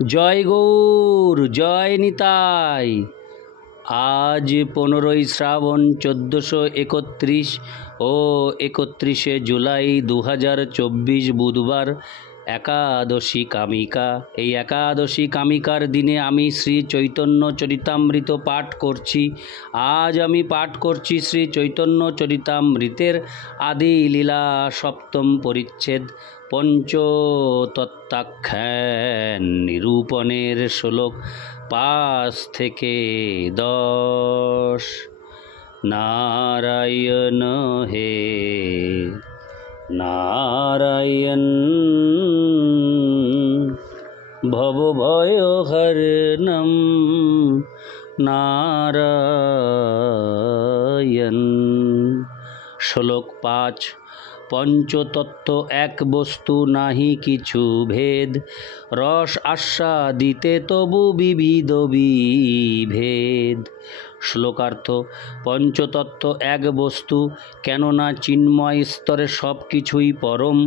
জয় গৌর, জয় নিতাই। আজ 15ই শ্রাবণ 1431 ও 31শে জুলাই 2024 বুধবার, একাদশী কামিকা। এই একাদশী কামিকার দিনে আমি শ্রী চৈতন্য চরিতামৃত পাঠ করছি। আজ আমি পাঠ করছি শ্রী চৈতন্য চরিতামৃতের আদি লীলা সপ্তম পরিচ্ছেদ পঞ্চতত্ত্বাখ্যান নিরূপণের শ্লোক 5 থেকে 10। নারায়ণ হে নারায়ণ, ভবভয়হরণম নারায়ণ। শ্লোক 5। পঞ্চতত্ত্ব এক বস্তু, নাহি কিছু ভেদ। রস আস্বাদিতে তবু বিবিধ বিভেদ। শ্লোকার্থ: পঞ্চতত্ত্ব এক বস্তু, কেননা চিন্ময় স্তরে সব কিছুই পরম,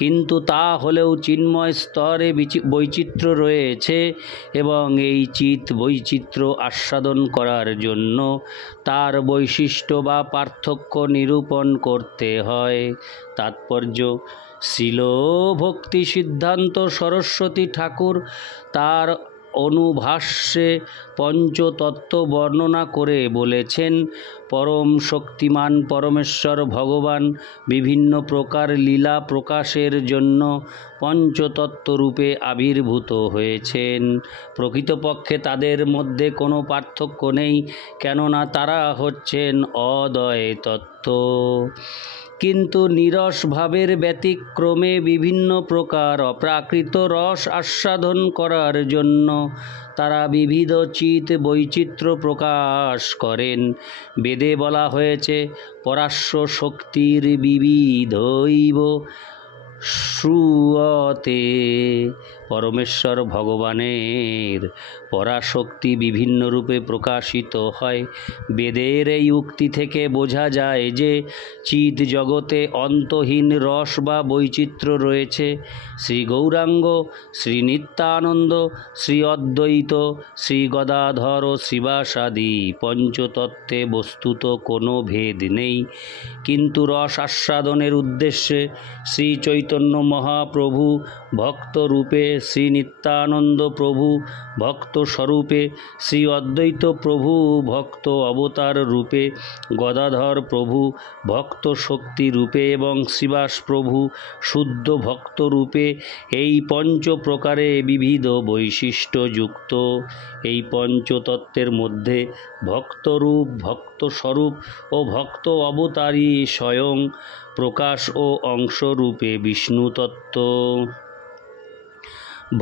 কিন্তু তা হলেও চিন্ময় স্তরে বৈচিত্র্য রয়েছে এবং এই চিৎ বৈচিত্র্য আস্বাদন করার জন্য তার বৈশিষ্ট্য বা পার্থক্য নিরূপণ করতে হয়। তাৎপর্য: শ্রীল ভক্তি সিদ্ধান্ত সরস্বতী ঠাকুর তার অনুভাষ্যে পঞ্চতত্ত্ব বর্ণনা করে বলেছেন, পরম শক্তিমান পরমেশ্বর ভগবান বিভিন্ন প্রকার লীলা প্রকাশের জন্য পঞ্চতত্ত্বরূপে আবির্ভূত হয়েছেন। প্রকৃতপক্ষে তাদের মধ্যে কোনো পার্থক্য নেই, কেননা তারা হচ্ছেন অদ্বয় তত্ত্ব। কিন্তু নিরস ভাবের ব্যতিক্রমে বিভিন্ন প্রকার অপ্রাকৃত রস আস্বাদন করার জন্য তারা বিবিধ চিৎ বৈচিত্র্য প্রকাশ করেন। বেদে বলা হয়েছে, পরাস্য শক্তির বিবিধৈব শ্রুয়তে। পরমেশ্বর ভগবানের পরাশক্তি বিভিন্ন রূপে প্রকাশিত হয়। বেদের এই উক্তি থেকে বোঝা যায় যে চিৎ জগতে অন্তহীন রস বা বৈচিত্র্য রয়েছে। শ্রী গৌরাঙ্গ, শ্রী নিত্যানন্দ, শ্রী অদ্বৈত, শ্রী গদাধর ও শ্রীবাসাদি পঞ্চতত্ত্বে বস্তুত কোনো ভেদ নেই, কিন্তু রস আস্বাদনের উদ্দেশ্যে শ্রী চৈতন্য মহাপ্রভু ভক্তরূপে, শ্রী নিত্যানন্দ প্রভু ভক্ত স্বরূপে, শ্রী অদ্বৈত প্রভু ভক্ত অবতার রূপে, গদাধর প্রভু ভক্ত শক্তি রূপে এবং শ্রীবাস প্রভু শুদ্ধ ভক্ত রূপে এই পঞ্চ প্রকারে বিবিধ বৈশিষ্ট্যযুক্ত। এই পঞ্চতত্ত্বের মধ্যে ভক্তরূপ, ভক্ত স্বরূপ ও ভক্ত অবতারী স্বয়ং প্রকাশ ও অংশরূপে বিষ্ণু তত্ত্ব।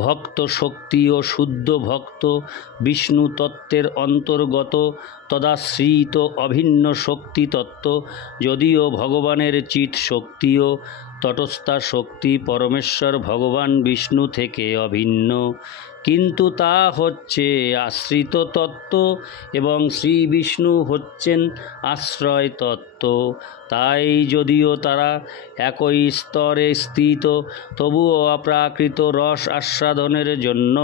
ভক্ত শক্তি ও শুদ্ধ ভক্ত বিষ্ণু তত্ত্বের অন্তর্গত তদাশ্রিত অভিন্ন শক্তি তত্ত্ব। যদিও ভগবানের চিৎ শক্তিও তটস্থা শক্তি পরমেশ্বর ভগবান বিষ্ণু থেকে অভিন্ন, কিন্তু তা হচ্ছে আশ্রিত তত্ত্ব এবং শ্রী বিষ্ণু হচ্ছেন আশ্রয় তত্ত্ব। তাই যদিও তারা একই স্তরে স্থিত, তবুও অপ্রাকৃত রস আস্বাদনের জন্য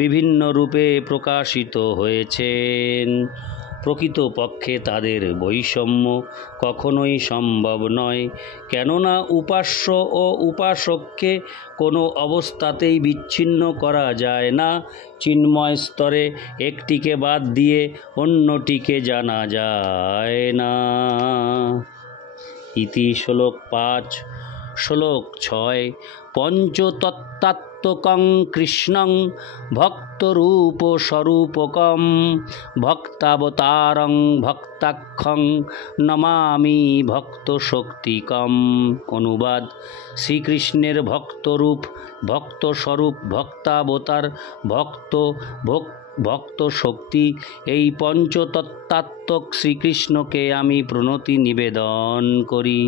বিভিন্ন রূপে প্রকাশিত হয়েছেন। প্রকৃতপক্ষে তাদের বৈষম্য কখনোই সম্ভব নয়, কেননা উপাস্য ও উপাসককে কোনো অবস্থাতেই বিচ্ছিন্ন করা যায় না। চিন্ময় স্তরে একটিকে বাদ দিয়ে অন্যটিকে জানা যায় না। ইতি শ্লোক 5। শ্লোক 6। পঞ্চতত্ত্বাত্মকং কৃষ্ণং ভক্তরূপ স্বরূপকম ভক্তাবতারং ভক্তাখ্যং নমামি ভক্ত শক্তিকম। অনুবাদ: শ্রীকৃষ্ণের ভক্তরূপ, ভক্ত স্বরূপ, ভক্তাবতার, ভক্ত শক্তি এই পঞ্চতত্ত্বাত্মক শ্রীকৃষ্ণকে আমি প্রণতি নিবেদন করি।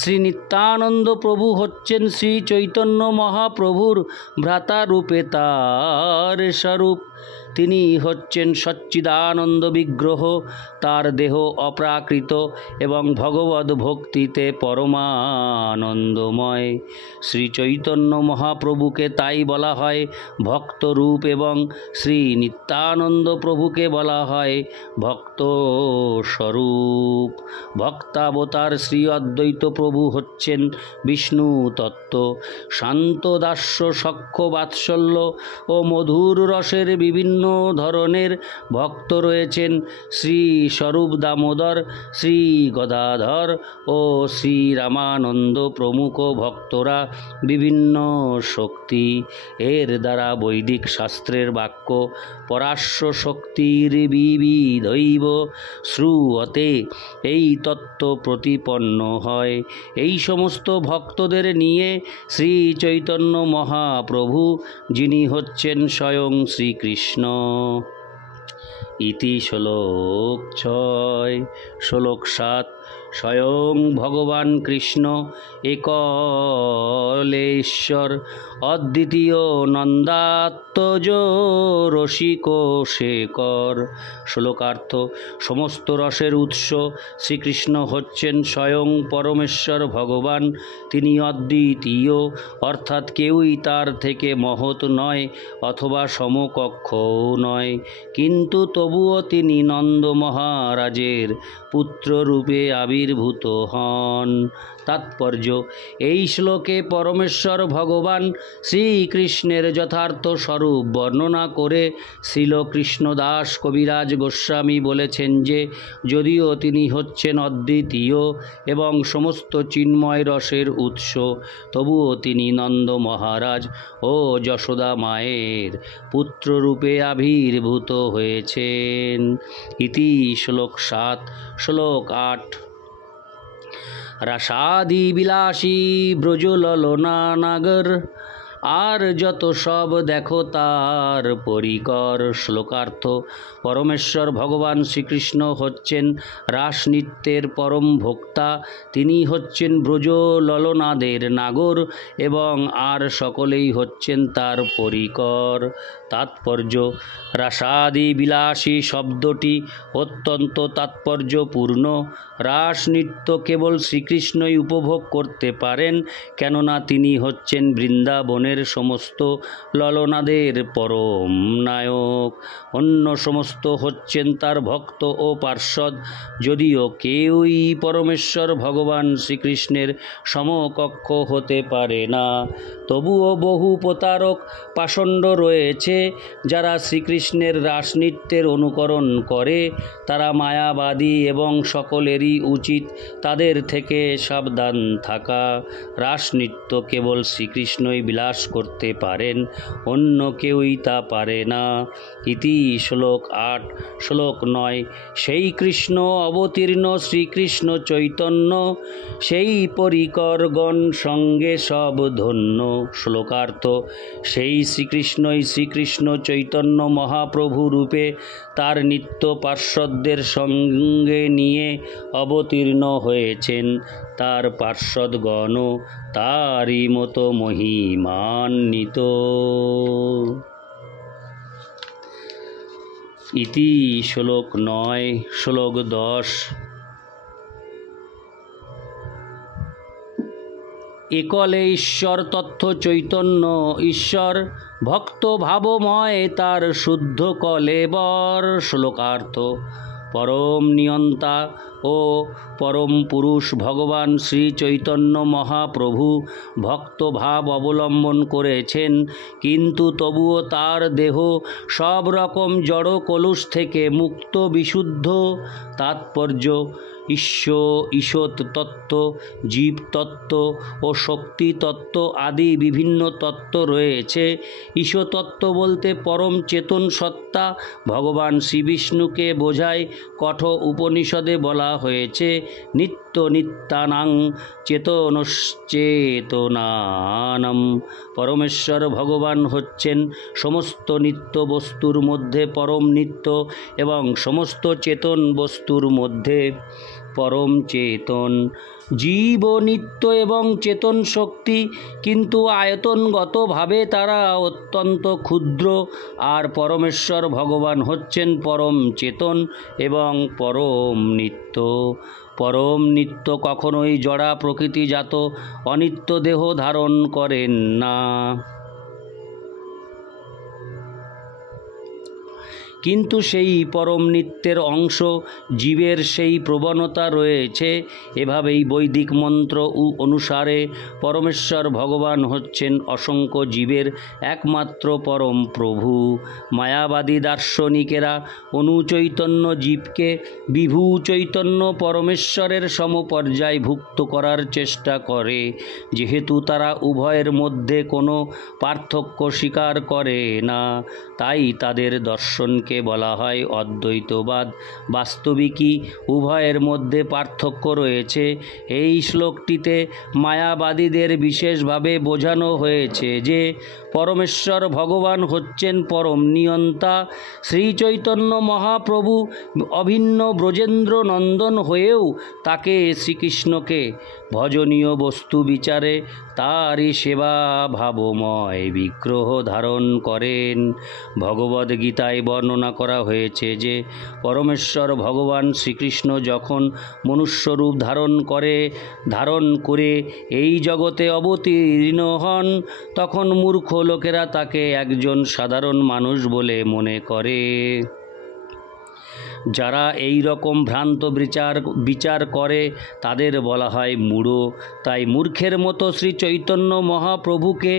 শ্রী নিত্যানন্দ প্রভু হচ্ছেন শ্রী চৈতন্য মহাপ্রভুর ভ্রাতারূপে তার স্বরূপ। তিনি হচ্ছেন সচ্চিদানন্দ বিগ্রহ, তার দেহ অপ্রাকৃত এবং ভগবদ ভক্তিতে পরমানন্দময়। শ্রী চৈতন্য মহাপ্রভুকে তাই বলা হয় ভক্তরূপ এবং শ্রী নিত্যানন্দ প্রভুকে বলা হয় ভক্ত স্বরূপ। ভক্তাবতার শ্রী অদ্বৈত প্রভু হচ্ছেন বিষ্ণু তত্ত্ব। শান্ত দাস্য, সখ্য, বাৎসল্য ও মধুর রসের বিভিন্ন ধরনের ভক্ত রয়েছেন। শ্রী স্বরূপ দামোদর, শ্রী গদাধর ও শ্রী রামানন্দ প্রমুখ ভক্তরা বিভিন্ন শক্তি। এর দ্বারা বৈদিক শাস্ত্রের বাক্য পরাশ্ব শক্তির বিবিধৈব শ্রুয়তে এই তত্ত্ব প্রতিপন্ন হয়। এই সমস্ত ভক্তদের নিয়ে শ্রী চৈতন্য মহাপ্রভু, যিনি হচ্ছেন স্বয়ং শ্রীকৃষ্ণ। ইতি শ্লোক 6। শ্লোক 7। স্বয়ং ভগবান কৃষ্ণ একলেশ্বর, অদ্বিতীয় নন্দাত্মজ রসিক শেখর। শ্লোকার্থ: সমস্ত রসের উৎস শ্রীকৃষ্ণ হচ্ছেন স্বয়ং পরমেশ্বর ভগবান। তিনি অদ্বিতীয়, অর্থাৎ কেউই তার থেকে মহৎ নয় অথবা সমকক্ষও নয়, কিন্তু তবুও তিনি নন্দ মহারাজের পুত্ররূপে আবির্ভূত হন। তাৎপর্য: এই শ্লোকে পরমেশ্বর ভগবান শ্রীকৃষ্ণের যথার্থ স্বরূপ বর্ণনা করে শ্রীল কৃষ্ণদাস কবিরাজ গোস্বামী বলেছেন যে, যদিও তিনি হচ্ছেন অদ্বিতীয় এবং সমস্ত চিন্ময় রসের উৎস, তবুও তিনি নন্দ মহারাজ ও যশোদা মায়ের পুত্ররূপে আবির্ভূত হয়েছেন। ইতি শ্লোক 7। শ্লোক 8। রাসাদি বিলাসী ব্রজললনা নাগর, আর যত সব দেখো তার পরিকর। শ্লোকার্থ: পরমেশ্বর ভগবান শ্রীকৃষ্ণ হচ্ছেন রাসনৃত্যের পরম ভোক্তা। তিনি হচ্ছেন ব্রজ ললনাদের নাগর এবং আর সকলেই হচ্ছেন তার পরিকর। তাৎপর্য: রাসাদি বিলাসী শব্দটি অত্যন্ত তাৎপর্যপূর্ণ। রাসনৃত্য কেবল শ্রীকৃষ্ণই উপভোগ করতে পারেন, কেননা তিনি হচ্ছেন বৃন্দাবনের সমস্ত ললনাদের পরম নায়ক। অন্য সমস্ত হচ্ছেন তার ভক্ত ও পার্ষদ। যদিও কেউই পরমেশ্বর ভগবান শ্রীকৃষ্ণের সমকক্ষ হতে পারে না, তবুও বহু প্রতারক পাষণ্ড রয়েছে যারা শ্রীকৃষ্ণের রাসনৃত্যের অনুকরণ করে। তারা মায়াবাদী এবং সকলেরই উচিত তাদের থেকে সাবধান থাকা। রাসনৃত্য কেবল শ্রীকৃষ্ণই বিলাস করতে পারেন, অন্য কেউই তা পারে না। ইতি শ্লোক 8। শ্লোক 9। সেই কৃষ্ণ অবতীর্ণ শ্রীকৃষ্ণ চৈতন্য, সেই পরিকরগণ সঙ্গে সব ধন্য। শ্লোকার্থ: সেই শ্রীকৃষ্ণই শ্রীকৃষ্ণ চৈতন্য মহাপ্রভু রূপে তার নিত্য পার্ষদদের সঙ্গে নিয়ে অবতীর্ণ হয়েছেন। তার পার্ষদগণও তারই মতো মহিমান্বিত। ইতি শ্লোক 9। শ্লোক 10। একলে ঈশ্বর তথ্য চৈতন্য ঈশ্বর, ভক্ত ভাবময় তার শুদ্ধ কলেবর। শ্লোকার্থ: পরম নিয়ন্তা ও পরম পুরুষ ভগবান শ্রী চৈতন্য মহাপ্রভু ভক্তভাব অবলম্বন করেছেন, কিন্তু তবুও তার দেহ সব রকম জড় কলুষ থেকে মুক্ত, বিশুদ্ধ। তাৎপর্য: ঈশত তত্ত্ব, জীব তত্ত্ব ও শক্তি তত্ত্ব আদি বিভিন্ন তত্ত্ব রয়েছে। ঈশতত্ত্ব বলতে পরম চেতন সত্তা ভগবান শ্রীবিষ্ণুকে বোঝায়। কঠ উপনিষদে বলা হয়েছে, নিত্য নিত্যানাং চেতনশ্চেতনানাম। পরমেশ্বর ভগবান হচ্ছেন সমস্ত নিত্য বস্তুর মধ্যে পরম নিত্য এবং সমস্ত চেতন বস্তুর মধ্যে পরম চেতন। জীব নিত্য এবং চেতন শক্তি, কিন্তু আয়তনগতভাবে তারা অত্যন্ত ক্ষুদ্র। আর পরমেশ্বর ভগবান হচ্ছেন পরম চেতন এবং পরম নিত্য। পরম নিত্য কখনোই জড়া প্রকৃতিজাত অনিত্য দেহ ধারণ করেন না। কিন্তু সেই পরম নিত্যের অংশ জীবের সেই প্রবণতা রয়েছে। এভাবেই বৈদিক মন্ত্র অনুসারে পরমেশ্বর ভগবান হচ্ছেন অসংখ্য জীবের একমাত্র পরম প্রভু। মায়াবাদী দার্শনিকেরা অনুচৈতন্য জীবকে বিভু চৈতন্য পরমেশ্বরের সমপর্যায়ভুক্ত করার চেষ্টা করে। যেহেতু তারা উভয়ের মধ্যে কোনো পার্থক্য স্বীকার করে না, তাই তাদের দর্শনকে বলা হয় অদ্বৈতবাদ। বাস্তবিকই উভয়ের মধ্যে পার্থক্য রয়েছে। এই শ্লোকটিতে মায়াবাদীদের বিশেষভাবে বোঝানো হয়েছে যে পরমেশ্বর ভগবান হচ্ছেন পরম নিয়ন্তা। শ্রীচৈতন্য মহাপ্রভু অভিন্ন ব্রজেন্দ্র নন্দন হয়েও তাকে শ্রীকৃষ্ণকে ভজনীয় বস্তু বিচারে তারই সেবা ভাবময় বিগ্রহ ধারণ করেন। ভগবদ্গীতায় বর্ণনা করা হয়েছে যে পরমেশ্বর ভগবান শ্রীকৃষ্ণ যখন মনুষ্যরূপ ধারণ করে এই জগতে অবতীর্ণ হন, তখন মূর্খ লোকেরা তাকে একজন সাধারণ মানুষ বলে মনে করে। যারা এই রকম ভ্রান্ত বিচার করে তাদের বলা হয় মূঢ়। তাই মূর্খের মতো শ্রী চৈতন্য মহাপ্রভুকে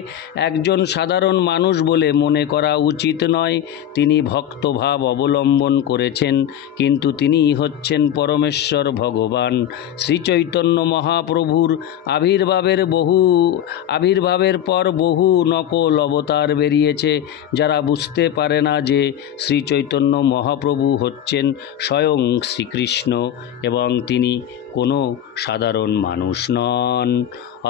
একজন সাধারণ মানুষ বলে মনে করা উচিত নয়। তিনি ভক্তভাব অবলম্বন করেছেন, কিন্তু তিনিই হচ্ছেন পরমেশ্বর ভগবান। শ্রী চৈতন্য মহাপ্রভুর আবির্ভাবের পর বহু নকল অবতার বেরিয়েছে। যারা বুঝতে পারে না যে শ্রী চৈতন্য মহাপ্রভু হচ্ছেন স্বয়ং শ্রীকৃষ্ণ এবং তিনি কোনো সাধারণ মানুষ নন।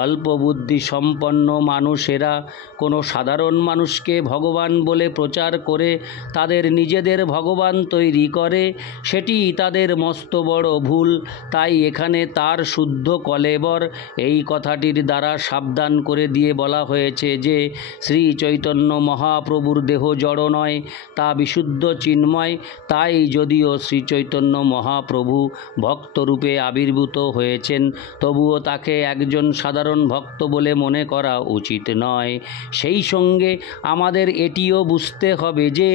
অল্প বুদ্ধি সম্পন্ন মানুষেরা কোনো সাধারণ মানুষকে ভগবান বলে প্রচার করে তাদের নিজেদের ভগবান তৈরি করে। সেটি তাদের মস্ত বড় ভুল। তাই এখানে তার শুদ্ধ কলেবর এই কথাটির দ্বারা সাবধান করে দিয়ে বলা হয়েছে যে শ্রী চৈতন্য মহাপ্রভুর দেহ জড় নয়, তা বিশুদ্ধ চিন্ময়। তাই যদিও শ্রী চৈতন্য মহাপ্রভু ভক্তরূপে আবির্ভূত হয়েছেন, তবুও তাকে একজন সাধারণ ভক্ত বলে মনে করা উচিত নয়। সেই সঙ্গে আমাদের এটিও বুঝতে হবে যে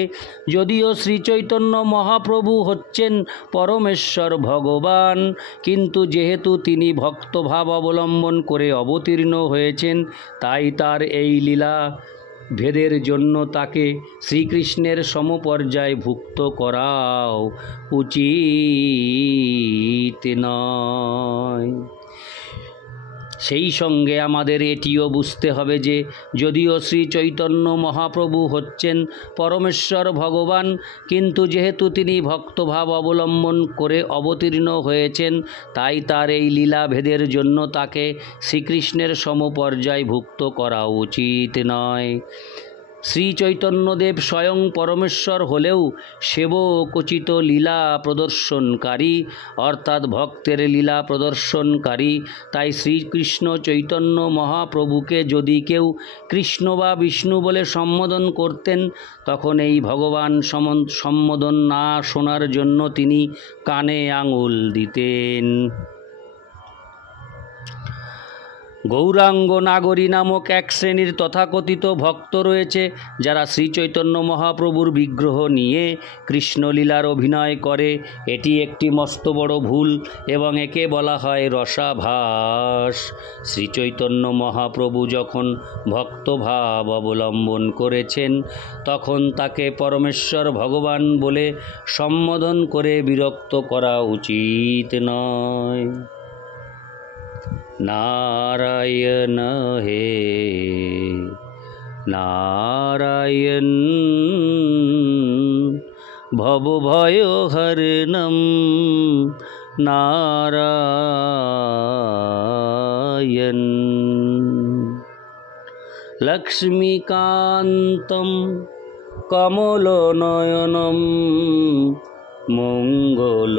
যদিও শ্রী চৈতন্য মহাপ্রভু হচ্ছেন পরমেশ্বর ভগবান, কিন্তু যেহেতু তিনি ভক্তভাব অবলম্বন করে অবতীর্ণ হয়েছেন, তাই তার এই লীলা ভেদের জন্য তাকে শ্রীকৃষ্ণের সমপর্যায়ভুক্ত করাও উচিত নয়। সেই সঙ্গে আমাদের এটিও বুঝতে হবে যে যদিও শ্রী চৈতন্য মহাপ্রভু হচ্ছেন পরমেশ্বর ভগবান, কিন্তু যেহেতু তিনি ভক্তভাব অবলম্বন করে অবতীর্ণ হয়েছেন, তাই তার এই লীলা ভেদের জন্য তাকে শ্রীকৃষ্ণের সমপর্যায়ভুক্ত করা উচিত নয়। শ্রী চৈতন্যদেব স্বয়ং পরমেশ্বর হলেও সেবকোচিত লীলা প্রদর্শনকারী, অর্থাৎ ভক্তের লীলা প্রদর্শনকারী। তাই শ্রীকৃষ্ণ চৈতন্য মহাপ্রভুকে যদি কেউ কৃষ্ণ বা বিষ্ণু বলে সম্বোধন করতেন, তখন এই ভগবান সম্বোধন না শোনার জন্য তিনি কানে আঙুল দিতেন। গৌরাঙ্গ নাগরী নামক এক শ্রেণীর তথাকথিত ভক্ত রয়েছে, যারা শ্রী চৈতন্য মহাপ্রভুর বিগ্রহ নিয়ে কৃষ্ণলীলার অভিনয় করে। এটি একটি মস্ত বড় ভুল এবং একে বলা হয় রসাভাস। শ্রী চৈতন্য মহাপ্রভু যখন ভক্তভাব অবলম্বন করেছেন, তখন তাকে পরমেশ্বর ভগবান বলে সম্বোধন করে বিরক্ত করা উচিত নয়। নারায়ণ হে নারায়ণ ভবভয়হরণম নারায়ণ লক্ষ্মীকান্তম কমলনয়নম মঙ্গল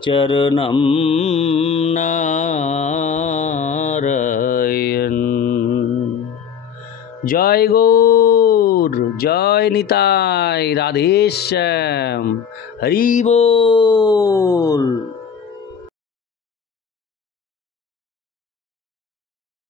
চরণম নারায়ণ। জয় গৌর, জয় নিতাই, রাধেশ্যাম, হরি বল।